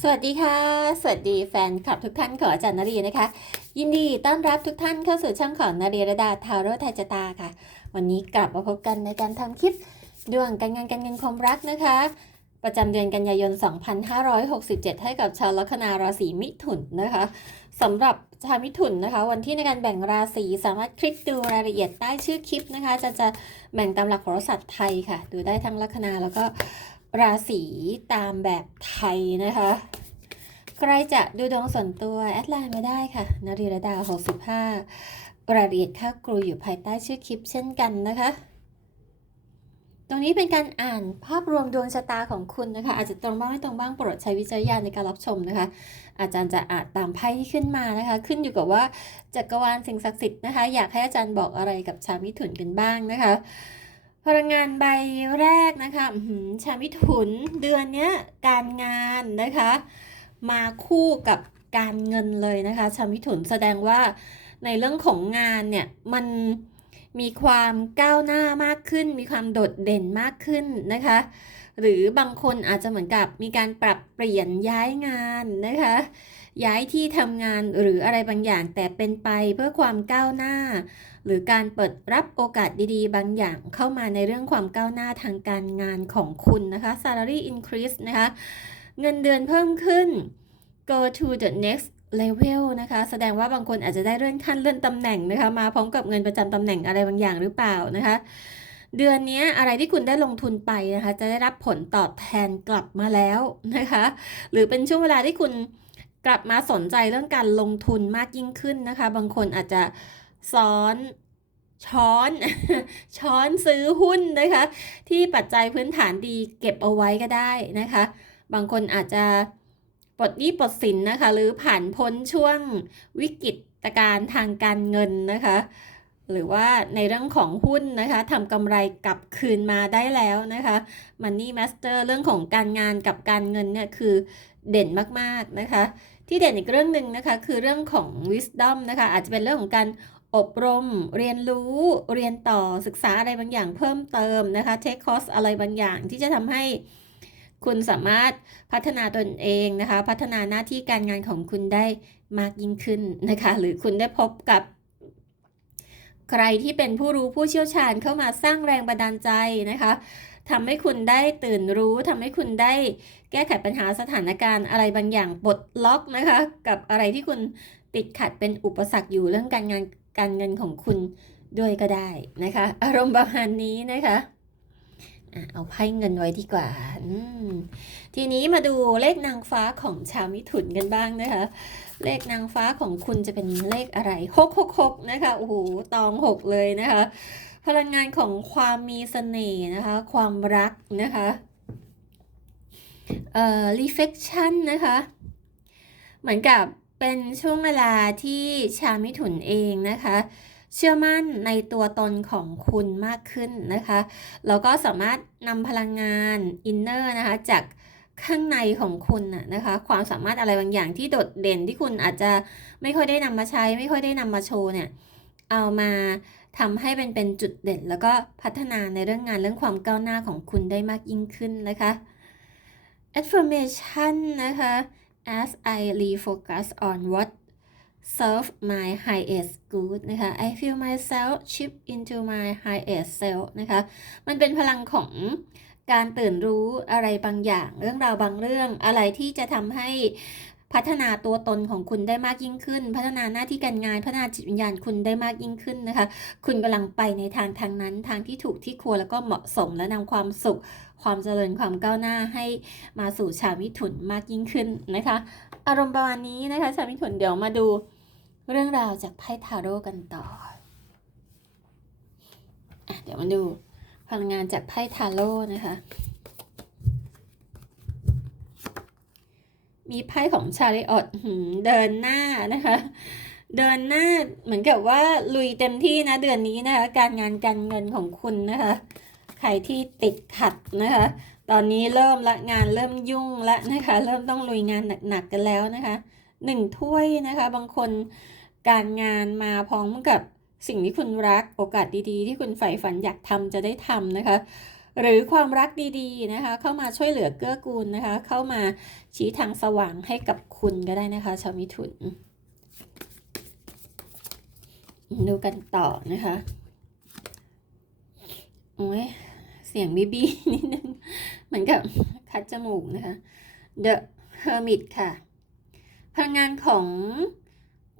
สวัสดีค่ะ สวัสดีแฟนคลับทุกท่านของอาจารย์นรีนะคะ ยินดีต้อนรับทุกท่านเข้าสู่ช่องของนารีระดาทาโร่ไทยจตาค่ะ วันนี้กลับมาพบกันในการทำคลิปดวงการงานการเงินความรักนะคะ ประจำเดือนกันยายน 2567 ให้กับชาวลัคนาราศีมิถุนนะคะสำหรับชาวมิถุนนะคะ วันที่ในการแบ่งราศีสามารถคลิกดูรายละเอียดใต้ชื่อคลิปนะคะ จะจะแบ่งตามหลักโหราศาสตร์ไทยค่ะ ดูได้ทั้งลัคนาแล้วก็ ราศีตามแบบไทยนะคะ ใครจะดูดวงส่วนตัวแอดไลน์มาได้ค่ะนรีรดา 65 รายละเอียดค่ากรูอยู่ภายใต้ชื่อคลิปเช่นกันนะคะ ตรงนี้เป็นการอ่านภาพรวมดวงชะตาของคุณนะคะ อาจจะตรงบ้างไม่ตรงบ้างโปรดใช้วิจารณญาณในการรับชมนะคะ อาจารย์จะอ่านตามไพ่ที่ขึ้นมานะคะ ขึ้นอยู่กับว่าจักรวาลสิ่งศักดิ์สิทธิ์นะคะ อยากให้อาจารย์บอกอะไรกับชาวมิถุนกันบ้างนะคะ พลังงานใบแรกนะคะชาวมิถุนเดือนนี้การงานนะคะ มาคู่กับการเงินเลยนะคะชาวมิถุนแสดงว่าในเรื่องของงานเนี่ยมันมีความก้าวหน้ามากขึ้น มีความโดดเด่นมากขึ้นนะคะ หรือบางคนอาจจะเหมือนกับมีการปรับเปลี่ยนย้ายงานนะคะ ย้ายที่ทำงานหรืออะไรบางอย่าง แต่เป็นไปเพื่อความก้าวหน้า หรือการเปิดรับโอกาสดีๆ บางอย่างเข้ามาในเรื่องความก้าวหน้าทางการงานของคุณนะคะ salary increase นะคะ เงินเดือนเพิ่มขึ้น go to the next level นะคะ แสดงว่าบางคนอาจจะได้เลื่อนขั้นเลื่อนตำแหน่งนะคะ มาพร้อมกับเงินประจำตำแหน่งอะไรบางอย่างหรือเปล่านะคะเดือนนี้อะไรที่คุณได้ลงทุนไปนะคะ จะได้รับผลตอบแทนกลับมาแล้วนะคะ หรือเป็นช่วงเวลาที่คุณ กลับมาสนใจเรื่องการลงทุนมากยิ่งขึ้นนะคะ บางคนอาจจะสอนช้อน ช้อนซื้อหุ้นนะคะ ที่ปัจจัยพื้นฐานดีเก็บเอาไว้ก็ได้นะคะ บางคนอาจจะปลดหนี้ปลดสินนะคะ หรือผ่านพ้นช่วงวิกฤตการณ์ทางการเงินนะคะ หรือว่าในเรื่องของหุ้นนะคะทำกำไรกลับคืนมาได้แล้วนะคะ Money Master เรื่องของการงานกับการเงินเนี่ยคือเด่นมากๆนะคะ ที่เด่นอีกเรื่องหนึ่งนะคะ คือเรื่องของ wisdom นะคะ อาจจะเป็นเรื่องของการอบรม เรียนรู้ เรียนต่อศึกษาอะไรบางอย่างเพิ่มเติมนะคะ take course อะไรบางอย่างที่จะทำให้คุณสามารถพัฒนาตนเองนะคะ พัฒนาหน้าที่การงานของคุณได้มากยิ่งขึ้นนะคะ หรือคุณได้พบกับใครที่เป็นผู้รู้ผู้เชี่ยวชาญเข้ามาสร้างแรงบันดาลใจนะคะ ทำให้คุณได้ตื่นรู้ทำให้คุณได้แก้ไขปัญหาสถานการณ์อะไรบางอย่างปลดล็อกนะคะ กับอะไรที่คุณติดขัดเป็นอุปสรรคอยู่เรื่องการงานการเงินของคุณด้วยก็ได้นะคะ อารมณ์ประมาณนี้นะคะเอาไพ่เงินไว้ดีกว่า ทีนี้มาดูเลขนางฟ้าของชาวมิถุนกันบ้างนะคะ เลขนางฟ้าของคุณจะเป็นเลขอะไรหกหกหกนะคะ โอ้โห ตองหกเลยนะคะ พลังงานของความมีเสน่ห์นะคะ ความรักนะคะเอ่อ reflection นะคะ เหมือนกับเป็นช่วงเวลาที่ชาวมิถุนเองนะคะ เชื่อมั่นในตัวตนของคุณมากขึ้นนะคะ แล้วก็สามารถนำพลังงานอินเนอร์นะคะจากข้างในของคุณน่ะนะคะ ความสามารถอะไรบางอย่างที่โดดเด่นที่คุณอาจจะไม่ค่อยได้นำมาใช้ ไม่ค่อยได้นำมาโชว์เนี่ย เอามา ทำให้เป็นเป็นจุดเด่น แล้วก็พัฒนาในเรื่องงานเรื่องความก้าวหน้าของคุณได้มากยิ่งขึ้นนะคะ affirmation นะคะ as I refocus on what serve my highest good นะคะ I feel myself shift into my highest self นะคะ มันเป็นพลังของการตื่นรู้อะไรบางอย่าง เรื่องราวบางเรื่องอะไรที่จะทำให้ พัฒนาตัวตนของคุณได้มากยิ่งขึ้น พัฒนาหน้าที่การงาน พัฒนาจิตวิญญาณคุณได้มากยิ่งขึ้นนะคะ คุณกำลังไปในทางทางนั้นทางที่ถูกที่ควรแล้วก็เหมาะสมและนำความสุข ความเจริญความก้าวหน้าให้มาสู่ชาวมิถุนมากยิ่งขึ้นนะคะ อารมณ์ประมาณนี้นะคะ ชาวมิถุนเดี๋ยวมาดูเรื่องราวจากไพ่ทาโร่กันต่ออเดี๋ยวมาดูพลังงานจากไพ่ทาโร่นะคะ มีไพ่ของชาริออตเดินหน้านะคะ เดินหน้าเหมือนกับว่าลุยเต็มที่นะเดือนนี้นะคะ การงานการเงินของคุณนะคะ ใครที่ติดขัดนะคะ ตอนนี้เริ่มละงานเริ่มยุ่งละนะคะ เริ่มต้องลุยงานหนักๆกันแล้วนะคะหนึ่งถ้วยนะคะ บางคนการงานมาพร้อมกับสิ่งที่คุณรักโอกาสดีๆ ที่คุณใฝ่ฝันอยากทำจะได้ทำนะคะ หรือความรักดีๆนะคะ เข้ามาช่วยเหลือเกื้อกูลนะคะ เข้ามาชี้ทางสว่างให้กับคุณก็ได้นะคะ ชาวมิถุน ดูกันต่อนะคะโอ้ยเสียงบีบีนิดนึงเหมือนกับคัดจมูกนะคะ The Hermit ค่ะพลังงานของ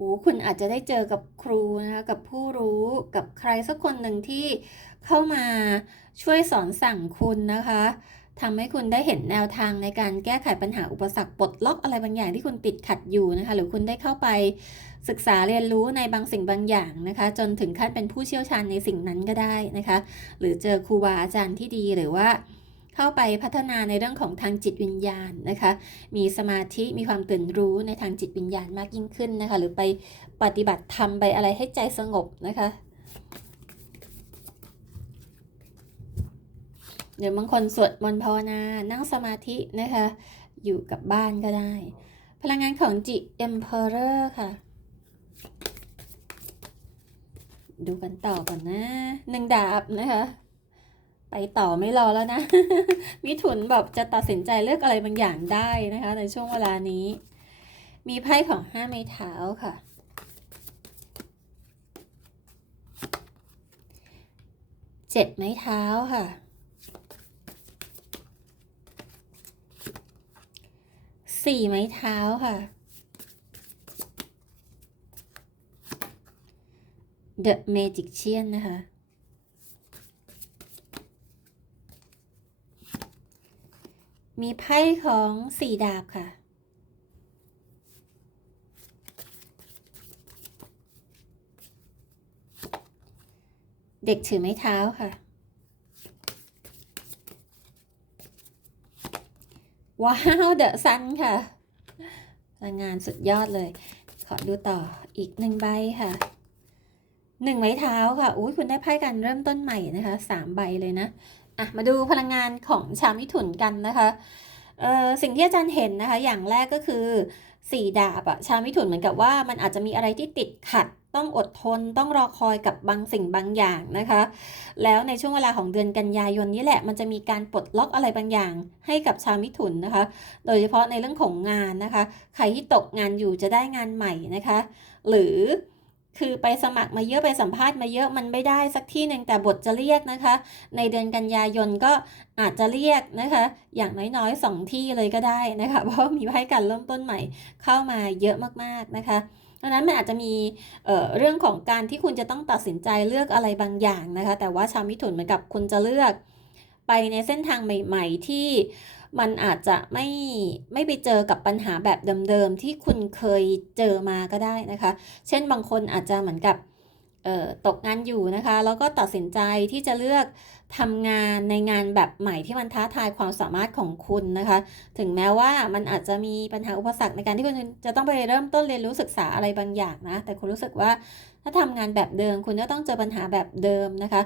โอ้คุณอาจจะได้เจอกับครูนะคะกับผู้รู้กับใครสักคนหนึ่งที่เข้ามาช่วยสอนสั่งคุณนะคะทำให้คุณได้เห็นแนวทางในการแก้ไขปัญหาอุปสรรคปลดล็อกอะไรบางอย่างที่คุณติดขัดอยู่นะคะ หรือคุณได้เข้าไปศึกษาเรียนรู้ในบางสิ่งบางอย่างนะคะ จนถึงขั้นเป็นผู้เชี่ยวชาญในสิ่งนั้นก็ได้นะคะ หรือเจอครูบาอาจารย์ที่ดีหรือว่า เข้าไปพัฒนาในเรื่องของทางจิตวิญญาณนะคะ มีสมาธิมีความตื่นรู้ในทางจิตวิญญาณมากยิ่งขึ้นนะคะ หรือไปปฏิบัติธรรมไปอะไรให้ใจสงบนะคะหรือบางคนสวดมนต์ภาวนา นั่งสมาธินะคะ อยู่กับบ้านก็ได้ พลังงานของจิต Emperor ค่ะ ดูกันต่อก่อนนะหนึ่งดาบนะคะ ไปต่อไม่รอแล้วนะ มิถุนแบบจะตัดสินใจเลือกอะไรบางอย่างได้นะคะ ในช่วงเวลานี้ มีไพ่ของห้าไม้เท้าค่ะ เจ็ดไม้เท้าค่ะ สี่ไม้เท้าค่ะ The Magician นะคะ มีไพ่ของสี่ดาบค่ะ เด็กถือไม้เท้าค่ะ ว้าวเดอะซันค่ะพลังงานสุดยอดเลย ขอดูต่ออีกหนึ่งใบค่ะหนึ่งไม้เท้าค่ะ อุ้ยคุณได้ไพ่กันเริ่มต้นใหม่นะคะสามใบเลยนะ อะมาดูพลังงานของชาวมิถุนกันนะคะเอ่อสิ่งที่อาจารย์เห็นนะคะ อย่างแรกก็คือสี่ดาบอะชาวมิถุนเหมือนกับว่ามันอาจจะมีอะไรที่ติดขัดต้องอดทนต้องรอคอยกับบางสิ่งบางอย่างนะคะ แล้วในช่วงเวลาของเดือนกันยายนนี้แหละ มันจะมีการปลดล็อกอะไรบางอย่าง ให้กับชาวมิถุนนะคะ โดยเฉพาะในเรื่องของงานนะคะ ใครที่ตกงานอยู่จะได้งานใหม่นะคะ หรือ คือไปสมัครมาเยอะไปสัมภาษณ์มาเยอะมันไม่ได้สักที่หนึ่งแต่บทจะเรียกนะคะ ในเดือนกันยายนก็อาจจะเรียกนะคะ อย่างน้อยๆสองที่เลยก็ได้นะคะ เพราะมีไพ่การเริ่มต้นใหม่เข้ามาเยอะมากๆนะคะดังนั้นมันอาจจะมีเเรื่องของการที่คุณจะต้องตัดสินใจเลือกอะไรบางอย่างนะคะ แต่ว่าชาวมิถุนเหมือนกับคุณจะเลือก ไปในเส้นทางใหม่ ๆ ที่ มันอาจจะไม่ไม่ไปเจอกับปัญหาแบบเดิมๆที่คุณเคยเจอมาก็ได้นะคะ เช่นบางคนอาจจะเหมือนกับตกงานอยู่นะคะ แล้วก็ตัดสินใจที่จะเลือกทำงานในงานแบบใหม่ที่มันท้าทายความสามารถของคุณนะคะ ถึงแม้ว่ามันอาจจะมีปัญหาอุปสรรคในการที่คุณจะต้องไปเริ่มต้นเรียนรู้ศึกษาอะไรบางอย่างนะ แต่คุณรู้สึกว่า ถ้าทำงานแบบเดิม คุณก็ต้องเจอปัญหาแบบเดิมนะคะ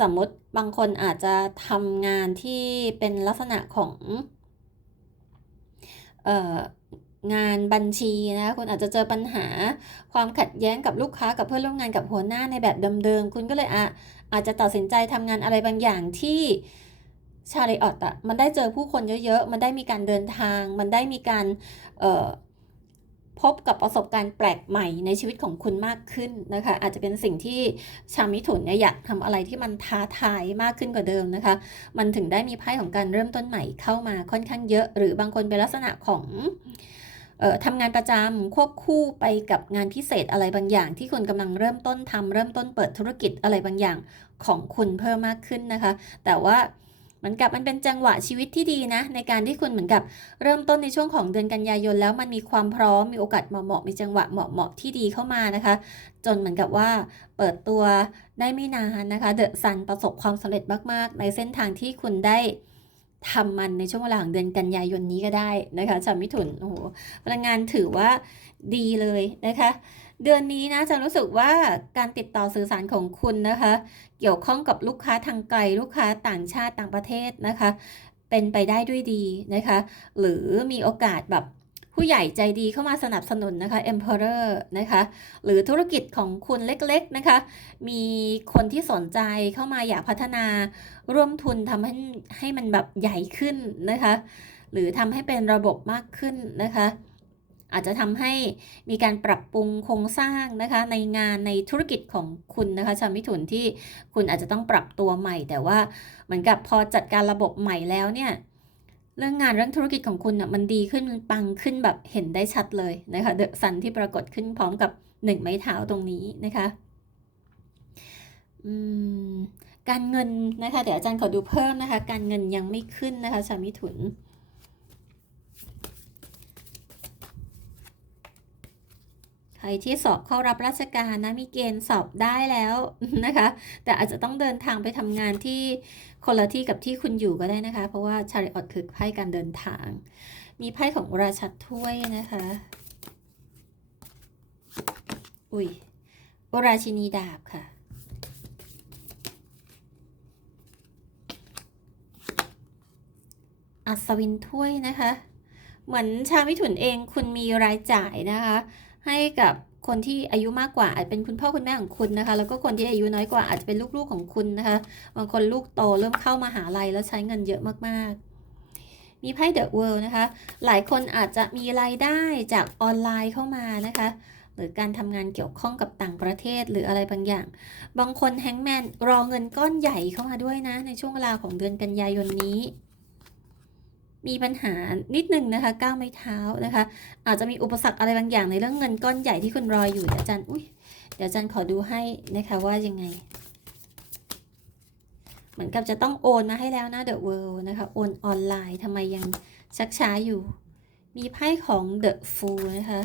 สมมติบางคนอาจจะทำงานที่เป็นลักษณะของเงานบัญชีนะคะคุณอาจจะเจอปัญหาความขัดแย้งกับลูกค้ากับเพื่อนร่วมงานกับหัวหน้าในแบบเดิมๆคุณก็เลยอะอาจจะตัดสินใจทำงานอะไรบางอย่างที่ชาเลออตอะมันได้เจอผู้คนเยอะๆ มันได้มีการเดินทาง มันได้มีการเออ พบกับประสบการณ์แปลกใหม่ในชีวิตของคุณมากขึ้นนะคะ อาจจะเป็นสิ่งที่ชาวมิถุนเนี่ยอยากทำอะไรที่มันท้าทายมากขึ้นกว่าเดิมนะคะ มันถึงได้มีไพ่ของการเริ่มต้นใหม่เข้ามาค่อนข้างเยอะ หรือบางคนเป็นลักษณะของออทำงานประจำควบคู่ไปกับงานพิเศษอะไรบางอย่าง ที่คุณกำลังเริ่มต้นทำเริ่มต้นเปิดธุรกิจอะไรบางอย่างของคุณเพิ่มมากขึ้นนะคะ แต่ว่า เหมือนกับมันเป็นจังหวะชีวิตที่ดีนะ ในการที่คุณเหมือนกับเริ่มต้นในช่วงของเดือนกันยายนแล้วมันมีความพร้อมมีโอกาสเหมาะๆมีจังหวะเหมาะๆที่ดีเข้ามานะคะ จนเหมือนกับว่าเปิดตัวได้ไม่นานนะคะเดอะซันประสบความสำเร็จมากๆ ในเส้นทางที่คุณได้ทำมันในช่วงเวลาของเดือนกันยายนนี้ก็ได้นะคะชาวมิถุนโอ้โหพลังงานถือว่าดีเลยนะคะ เดือนนี้นะจะรู้สึกว่าการติดต่อสื่อสารของคุณนะคะ เกี่ยวข้องกับลูกค้าทางไกลลูกค้าต่างชาติต่างประเทศนะคะ เป็นไปได้ด้วยดีนะคะ หรือมีโอกาสแบบผู้ใหญ่ใจดีเข้ามาสนับสนุนนะคะ Emperor นะคะ หรือธุรกิจของคุณเล็กๆนะคะ มีคนที่สนใจเข้ามาอยากพัฒนาร่วมทุนทำให้ให้มันแบบใหญ่ขึ้นนะคะ หรือทำให้เป็นระบบมากขึ้นนะคะ อาจจะทำให้มีการปรับปรุงโครงสร้างนะคะ ในงานในธุรกิจของคุณนะคะชาวมิถุนที่คุณอาจจะต้องปรับตัวใหม่ แต่ว่าเหมือนกับพอจัดการระบบใหม่แล้วเนี่ยเรื่องงานเรื่องธุรกิจของคุณอะมันดีขึ้นมันปังขึ้นแบบเห็นได้ชัดเลยนะคะเดอะซันที่ปรากฏขึ้นพร้อมกับหนึ่งไม้เท้าตรงนี้นะคะอืมการเงินนะคะ เดี๋ยวอาจารย์ขอดูเพิ่มนะคะ การเงินยังไม่ขึ้นนะคะชาวมิถุน ใครที่สอบเข้ารับราชการนะมีเกณฑ์สอบได้แล้วนะคะ แต่อาจจะต้องเดินทางไปทำงานที่คนละที่กับที่คุณอยู่ก็ได้นะคะ เพราะว่าชาริออตคือไพ่การเดินทาง มีไพ่ของราชัดถ้วยนะคะ อุ้ยราชินีดาบค่ะอัศวินถ้วยนะคะ เหมือนชาวมิถุนเองคุณมีรายจ่ายนะคะ ให้กับคนที่อายุมากกว่าอาจเป็นคุณพ่อคุณแม่ของคุณนะคะ แล้วก็คนที่อายุน้อยกว่าอาจจะเป็นลูกๆของคุณนะคะบางคนลูกโตเริ่มเข้ามาหาลัยแล้วใช้เงินเยอะมากๆ มีไพ่เดอะเวิลด์นะคะ หลายคนอาจจะมีรายได้จากออนไลน์เข้ามานะคะหรือการทำงานเกี่ยวข้องกับต่างประเทศหรืออะไรบางอย่าง บางคนแฮงแมนรอเงินก้อนใหญ่เข้ามาด้วยนะ ในช่วงเวลาของเดือนกันยายนนี้ มีปัญหานิดนึงนะคะก้าวไม่เท้านะคะ อาจจะมีอุปสรรคอะไรบางอย่างในเรื่องเงินก้อนใหญ่ที่คุณรออยู่เดี๋ยวจารย์อุ้ยเดี๋ยวจารย์ขอดูให้นะคะว่ายังไง เหมือนกับจะต้องโอนมาให้แล้วนะ The World นะคะโอนออนไลน์ทำไมยังชักช้าอยู่ มีไพ่ของ The Fool นะคะ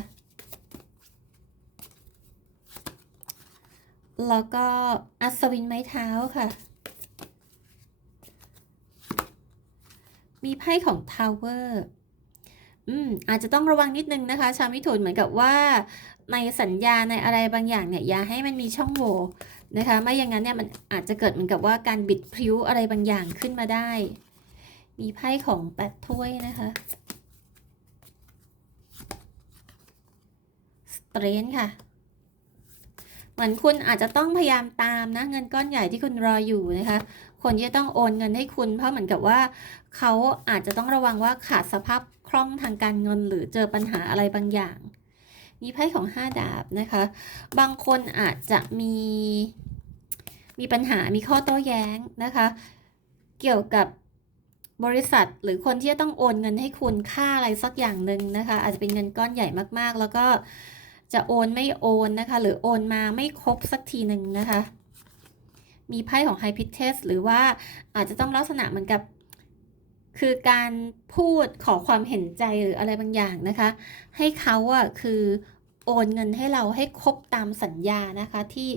แล้วก็อัศวินไม้เท้าค่ะ มีไพ่ของ Tower อืมอาจจะต้องระวังนิดนึงนะคะ ชาวมิถุนเหมือนกับว่า ในสัญญาในอะไรบางอย่างเนี่ยอย่าให้มันมีช่องโหว่นะคะ ไม่อย่างนั้นเนี่ยมันอาจจะเกิดเหมือนกับว่าการบิดพริ้วอะไรบางอย่างขึ้นมาได้ มีไพ่ของแปดถ้วยนะคะสเตรนค่ะ เหมือนคุณอาจจะต้องพยายามตามนะเงินก้อนใหญ่ที่คุณรออยู่นะคะ คนที่ต้องโอนเงินให้คุณ เพราะเหมือนกับว่าเขาอาจจะต้องระวังว่าขาดสภาพคล่องทางการเงินหรือเจอปัญหาอะไรบางอย่าง มีไพ่ของ 5 ดาบนะคะ บางคนอาจจะมีมีปัญหา มีข้อโต้แย้งนะคะ เกี่ยวกับบริษัทหรือคนที่จะต้องโอนเงินให้คุณค่าอะไรสักอย่างหนึ่งนะคะ อาจจะเป็นเงินก้อนใหญ่มากๆ แล้วก็จะโอนไม่โอนนะคะ หรือโอนมาไม่ครบสักทีหนึ่งนะคะ มีไพ่ของไฮพิเทสหรือว่าอาจจะต้องลักษณะเหมือนกับ คือการพูดขอความเห็นใจหรืออะไรบางอย่างนะคะ ให้เขาอะคือโอนเงินให้เราให้ครบตามสัญญานะคะที่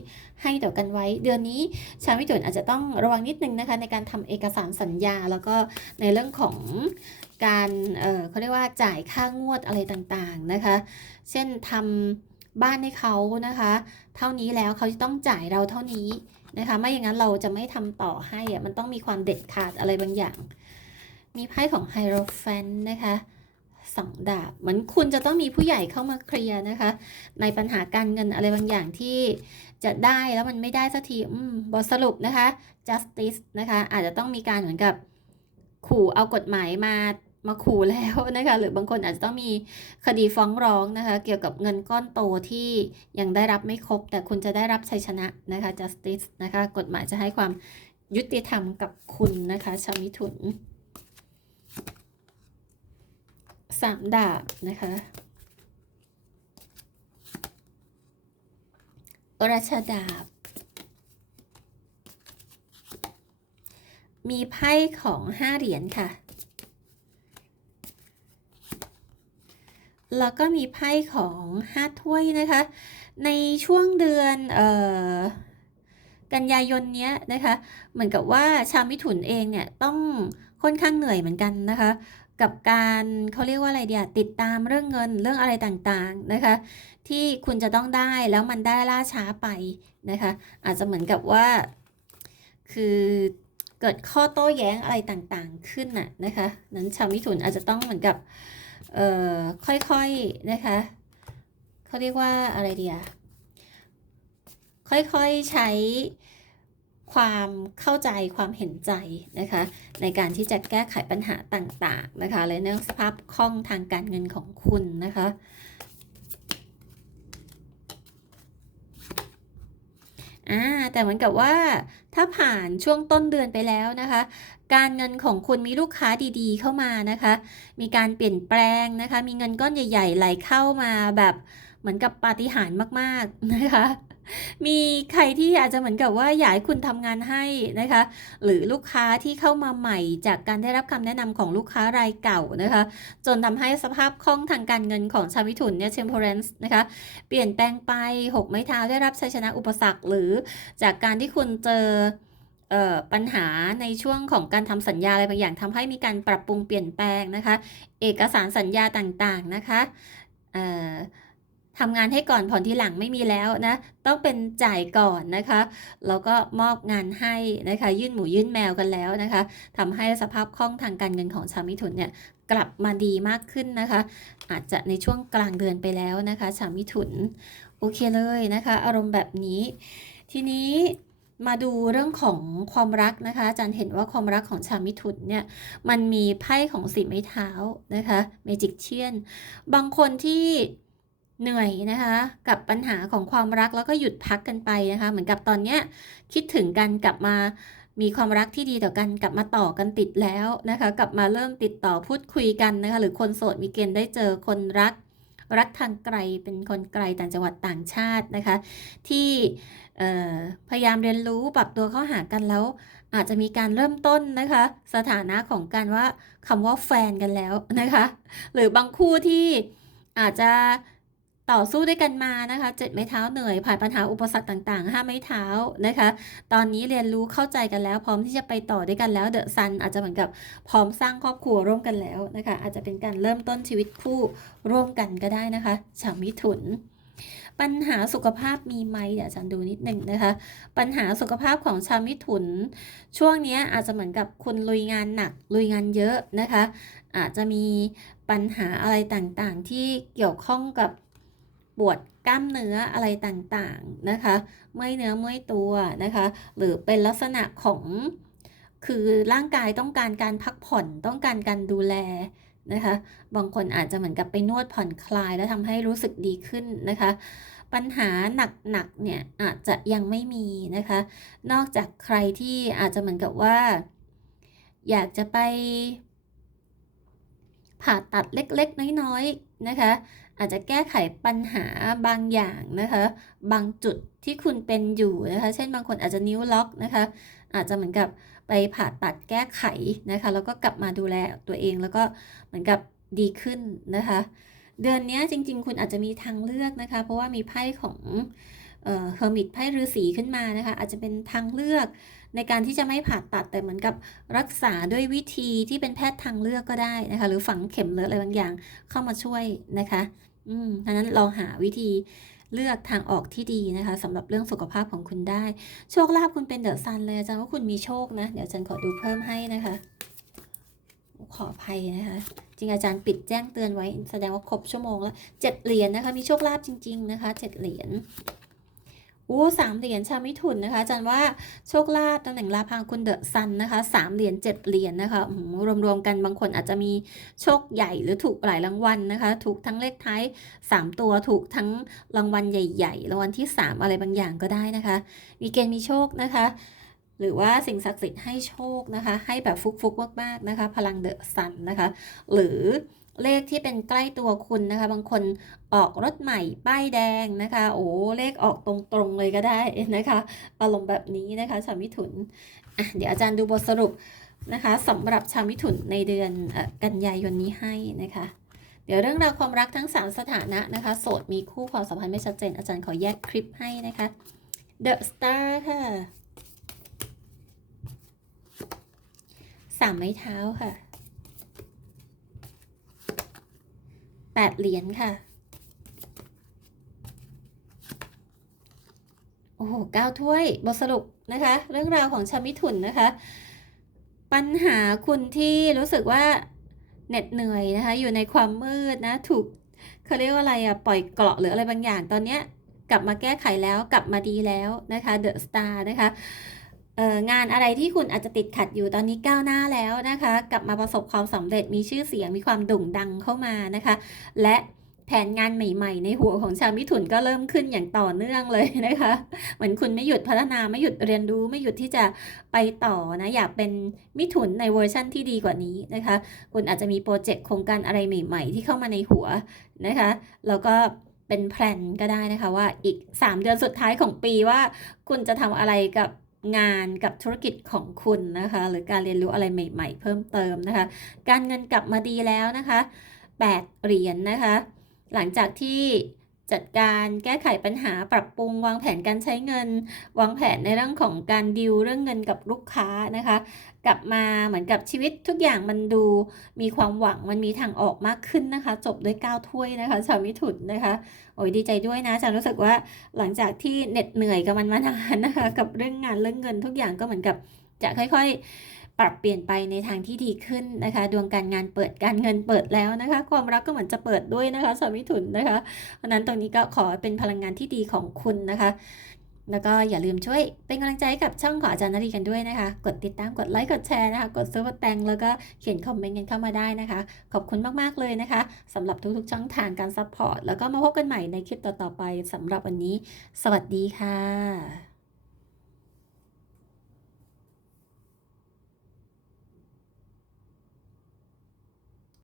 ให้ต่อกันไว้เดือนนี้ชาวมิถุนอาจจะต้องระวังนิดนึงนะคะในการทำเอกสารสัญญา แล้วก็ในเรื่องของการเออเขาเรียกว่าจ่ายค่างวดอะไรต่างๆนะคะ เช่นทำบ้านให้เขานะคะ เท่านี้แล้วเขาจะต้องจ่ายเราเท่านี้ นะคะไม่อย่างนั้นเราจะไม่ทำต่อให้อะมันต้องมีความเด็ดขาดอะไรบางอย่าง มีไพ่ของไฮโรแฟนนะคะสองดาบเหมือนคุณจะต้องมีผู้ใหญ่เข้ามาเคลียร์นะคะ ในปัญหาการเงินอะไรบางอย่างที่จะได้แล้วมันไม่ได้สักทีอืมบทสรุปนะคะ justice นะคะ อาจจะต้องมีการเหมือนกับขู่เอากฎหมายมา มาขู่แล้วนะคะหรือบางคนอาจจะต้องมีคดีฟ้องร้องนะคะ เกี่ยวกับเงินก้อนโตที่ยังได้รับไม่ครบ แต่คุณจะได้รับชัยชนะนะคะ justice นะคะ กฎหมายจะให้ความยุติธรรมกับคุณนะคะชาวมิถุนสามดาบนะคะราชาดาบ มีไพ่ของห้าเหรียญค่ะ แล้วก็มีไพ่ของห้าถ้วยนะคะ ในช่วงเดือนเอ่อกันยายนเนี้ยนะคะ เหมือนกับว่าชาวมิถุนเองเนี่ยต้องค่อนข้างเหนื่อยเหมือนกันนะคะ กับการเขาเรียกว่าอะไรเดียติดตามเรื่องเงินเรื่องอะไรต่างๆนะคะ ที่คุณจะต้องได้แล้วมันได้ล่าช้าไปนะคะ อาจจะเหมือนกับว่า คือเกิดข้อโต้แย้งอะไรต่างๆขึ้นน่ะนะคะ นั้นชาวมิถุนอาจจะต้องเหมือนกับ เอ่อค่อยๆนะคะเขาเรียกว่าอะไรเดียค่อยๆใช้ความเข้าใจความเห็นใจนะคะ ในการที่จะแก้ไขปัญหาต่างๆนะคะและเรื่องสภาพคล่องทางการเงินของคุณนะคะอ่าแต่เหมือนกับว่าถ้าผ่านช่วงต้นเดือนไปแล้วนะคะ การเงินของคุณมีลูกค้าดีๆ เข้ามานะคะ มีการเปลี่ยนแปลงนะคะ มีเงินก้อนใหญ่ๆไหลเข้ามาแบบเหมือนกับปาฏิหาริย์มากๆนะคะ มีใครที่อาจจะเหมือนกับว่าอยากให้คุณทำงานให้นะคะ หรือลูกค้าที่เข้ามาใหม่ จากการได้รับคำแนะนำของลูกค้ารายเก่านะคะ จนทำให้สภาพคล่องทางการเงินของชาวมิถุนเนี่ย temperance นะคะ เปลี่ยนแปลงไปหกไม้เท้าได้รับชัยชนะอุปสรรคหรือจากการที่คุณเจอ ปัญหาในช่วงของการทำสัญญาอะไรบางอย่างทำให้มีการปรับปรุงเปลี่ยนแปลงนะคะ เอกสารสัญญาต่างๆนะคะทำงานให้ก่อนผ่อนทีหลังไม่มีแล้วนะ ต้องเป็นจ่ายก่อนนะคะ แล้วก็มอบงานให้นะคะ ยื่นหมูยื่นแมวกันแล้วนะคะทำให้สภาพคล่องทางการเงินของชาวมิถุนเนี่ยกลับมาดีมากขึ้นนะคะ อาจจะในช่วงกลางเดือนไปแล้วนะคะ ชาวมิถุน โอเคเลยนะคะ อารมณ์แบบนี้ ทีนี้ มาดูเรื่องของความรักนะคะ อาจารย์เห็นว่าความรักของชาวมิถุนเนี่ยมันมีไพ่ของสีไม้เท้านะคะเมจิกเชียนบางคนที่เหนื่อยนะคะ กับปัญหาของความรักแล้วก็หยุดพักกันไปนะคะ เหมือนกับตอนเนี้ยคิดถึงกันกลับมามีความรักที่ดีต่อกันกลับมาต่อกันติดแล้วนะคะ กลับมาเริ่มติดต่อพูดคุยกันนะคะ หรือคนโสดมีเกณฑ์ได้เจอคนรักรักทางไกลเป็นคนไกลต่างจังหวัดต่างชาตินะคะ ที่ พยายามเรียนรู้ปรับตัวเข้าหากันแล้ว อาจจะมีการเริ่มต้นนะคะ สถานะของการว่าคำว่าแฟนกันแล้วนะคะ หรือบางคู่ที่อาจจะต่อสู้ด้วยกันมานะคะเจ็ดไม้เท้าเหนื่อยผ่านปัญหาอุปสรรคต่างๆห้าไม้เท้านะคะ ตอนนี้เรียนรู้เข้าใจกันแล้ว พร้อมที่จะไปต่อด้วยกันแล้วเดอะซันอาจจะเหมือนกับพร้อมสร้างครอบครัวร่วมกันแล้วนะคะ อาจจะเป็นการเริ่มต้นชีวิตคู่ร่วมกันก็ได้นะคะ ชาวมิถุน ปัญหาสุขภาพมีไหมเดี๋ยวอาจารย์ดูนิดหนึ่งนะคะ ปัญหาสุขภาพของชาวมิถุน ช่วงนี้อาจจะเหมือนกับคุณลุยงานหนักลุยงานเยอะนะคะ อาจจะมีปัญหาอะไรต่างๆ ที่เกี่ยวข้องกับปวดกล้ามเนื้ออะไรต่างๆนะคะเมื่อยเนื้อเมื่อยตัวนะคะ หรือเป็นลักษณะของคือร่างกายต้องการการพักผ่อนต้องการการดูแล นะคะ บางคนอาจจะเหมือนกับไปนวดผ่อนคลายแล้วทำให้รู้สึกดีขึ้นนะคะ ปัญหาหนักๆเนี่ยอาจจะยังไม่มีนะคะ นอกจากใครที่อาจจะเหมือนกับว่า อยากจะไปผ่าตัดเล็กๆ น้อยๆ นะคะ อาจจะแก้ไขปัญหาบางอย่างนะคะ บางจุดที่คุณเป็นอยู่นะคะ เช่นบางคนอาจจะนิ้วล็อกนะคะ อาจจะเหมือนกับ ไปผ่าตัดแก้ไขนะคะ แล้วก็กลับมาดูแลตัวเองแล้วก็เหมือนกับดีขึ้นนะคะ เดือนนี้จริง ๆ คุณอาจจะมีทางเลือกนะคะ เพราะว่ามีไพ่ของเอ่อเฮอร์มิตไพ่ฤาษีขึ้นมานะคะ อาจจะเป็นทางเลือกในการที่จะไม่ผ่าตัดแต่เหมือนกับรักษาด้วยวิธีที่เป็นแพทย์ทางเลือกก็ได้นะคะ หรือฝังเข็มหรืออะไรบางอย่างเข้ามาช่วยนะคะ อืมดังนั้นลองหาวิธี เลือกทางออกที่ดีนะคะสำหรับเรื่องสุขภาพของคุณได้ โชคลาภคุณเป็นเดอะซันเลยอาจารย์ว่าคุณมีโชคนะ เดี๋ยวอาจารย์ขอดูเพิ่มให้นะคะ ขออภัยนะคะ จริงอาจารย์ปิดแจ้งเตือนไว้ แสดงว่าครบชั่วโมงแล้วเจ็ดเหรียญนะคะ มีโชคลาภจริง ๆ นะคะเจ็ดเหรียญ อ้สามเหรียญชาวมิถุนนะคะอาจารย์ว่าโชคลาภตำแหน่งลาภางคุณเดอะซันนะคะสามเหรียญเจ็ดเหรียญนะคะรวมๆกันบางคนอาจจะมีโชคใหญ่หรือถูกหลายรางวัลนะคะ ถูกทั้งเลขท้ายสามตัวถูกทั้งรางวัลใหญ่ๆรางวัลที่สามอะไรบางอย่างก็ได้นะคะ มีเกณฑ์มีโชคนะคะหรือว่าสิ่งศักดิ์สิทธิ์ให้โชคนะคะ ให้แบบฟุกๆมากๆนะคะ พลังเดอะซันนะคะ หรือ เลขที่เป็นใกล้ตัวคุณนะคะ บางคนออกรถใหม่ป้ายแดงนะคะ โอ้เลขออกตรงๆเลยก็ได้นะคะอารมณ์แบบนี้นะคะชาวมิถุนอะเดี๋ยวอาจารย์ดูบทสรุปนะคะสำหรับชาวมิถุนในเดือนกันยายนนี้ให้นะคะ เดี๋ยวเรื่องราวความรักทั้งสามสถานะนะคะ โสดมีคู่ความสัมพันธ์ไม่ชัดเจนอาจารย์ขอแยกคลิปให้นะคะ The Star ค่ะสามไม้เท้าค่ะ แปดเหรียญค่ะ โอ้โหเก้าถ้วย บทสรุปนะคะ เรื่องราวของชาวมิถุนนะคะ ปัญหาคุณที่รู้สึกว่าเหน็ดเหนื่อยนะคะ อยู่ในความมืดนะ ถูกเขาเรียกว่าอะไรอะปล่อยเกราะหรืออะไรบางอย่างตอนเนี้ย กลับมาแก้ไขแล้วกลับมาดีแล้วนะคะ เดอะสตาร์นะคะ งานอะไรที่คุณอาจจะติดขัดอยู่ตอนนี้ก้าวหน้าแล้วนะคะ กลับมาประสบความสำเร็จมีชื่อเสียงมีความโด่งดังเข้ามานะคะ และแผนงานใหม่ๆ ในหัวของชาวมิถุนก็เริ่มขึ้นอย่างต่อเนื่องเลยนะคะ เหมือนคุณไม่หยุดพัฒนาไม่หยุดเรียนรู้ไม่หยุดที่จะไปต่อนะ อยากเป็นมิถุนในเวอร์ชั่นที่ดีกว่านี้นะคะ คุณอาจจะมีโปรเจกต์โครงการอะไรใหม่ ๆ ที่เข้ามาในหัวนะคะ แล้วก็เป็นแพลนก็ได้นะคะว่าอีก 3 เดือนสุดท้ายของปีว่า คุณจะทำอะไรกับ งานกับธุรกิจของคุณนะคะ หรือการเรียนรู้อะไรใหม่ ๆ เพิ่มเติมนะคะ การเงินกลับมาดีแล้วนะคะ 8 เหรียญนะคะ หลังจากที่ จัดการแก้ไขปัญหาปรับปรุง วางแผนการใช้เงิน วางแผนในเรื่องของการดิวเรื่องเงินกับลูกค้านะคะ กลับมาเหมือนกับชีวิตทุกอย่างมันดูมีความหวังมันมีทางออกมากขึ้นนะคะ จบด้วย9ถ้วยนะคะชาวมิถุนนะคะโอ้ยดีใจด้วยนะฉันรู้สึกว่าหลังจากที่เหน็ดเหนื่อยกับมันมานานนะคะ กับเรื่องงานเรื่องเงินทุกอย่างก็เหมือนกับจะค่อย ๆ ปรับเปลี่ยนไปในทางที่ดีขึ้นนะคะ ดวงการงานเปิดการเงินเปิดแล้วนะคะ ความรักก็เหมือนจะเปิดด้วยนะคะชามิถุนนะคะเพราะนั้นตรงนี้ก็ขอเป็นพลังงานที่ดีของคุณนะคะ แล้วก็อย่าลืมช่วยเป็นกำลังใจให้กับช่องของอาจารย์นรีกันด้วยนะคะ กดติดตามกดไลค์กดแชร์นะคะ กดซุปเปอร์แตงแล้วก็เขียนคอมเมนต์กันเข้ามาได้นะคะ ขอบคุณมากๆเลยนะคะสำหรับทุกๆช่องทางการซัพพอร์ตแล้วก็มาพบกันใหม่ในคลิปต่อๆไปสำหรับวันนี้ สวัสดีค่ะ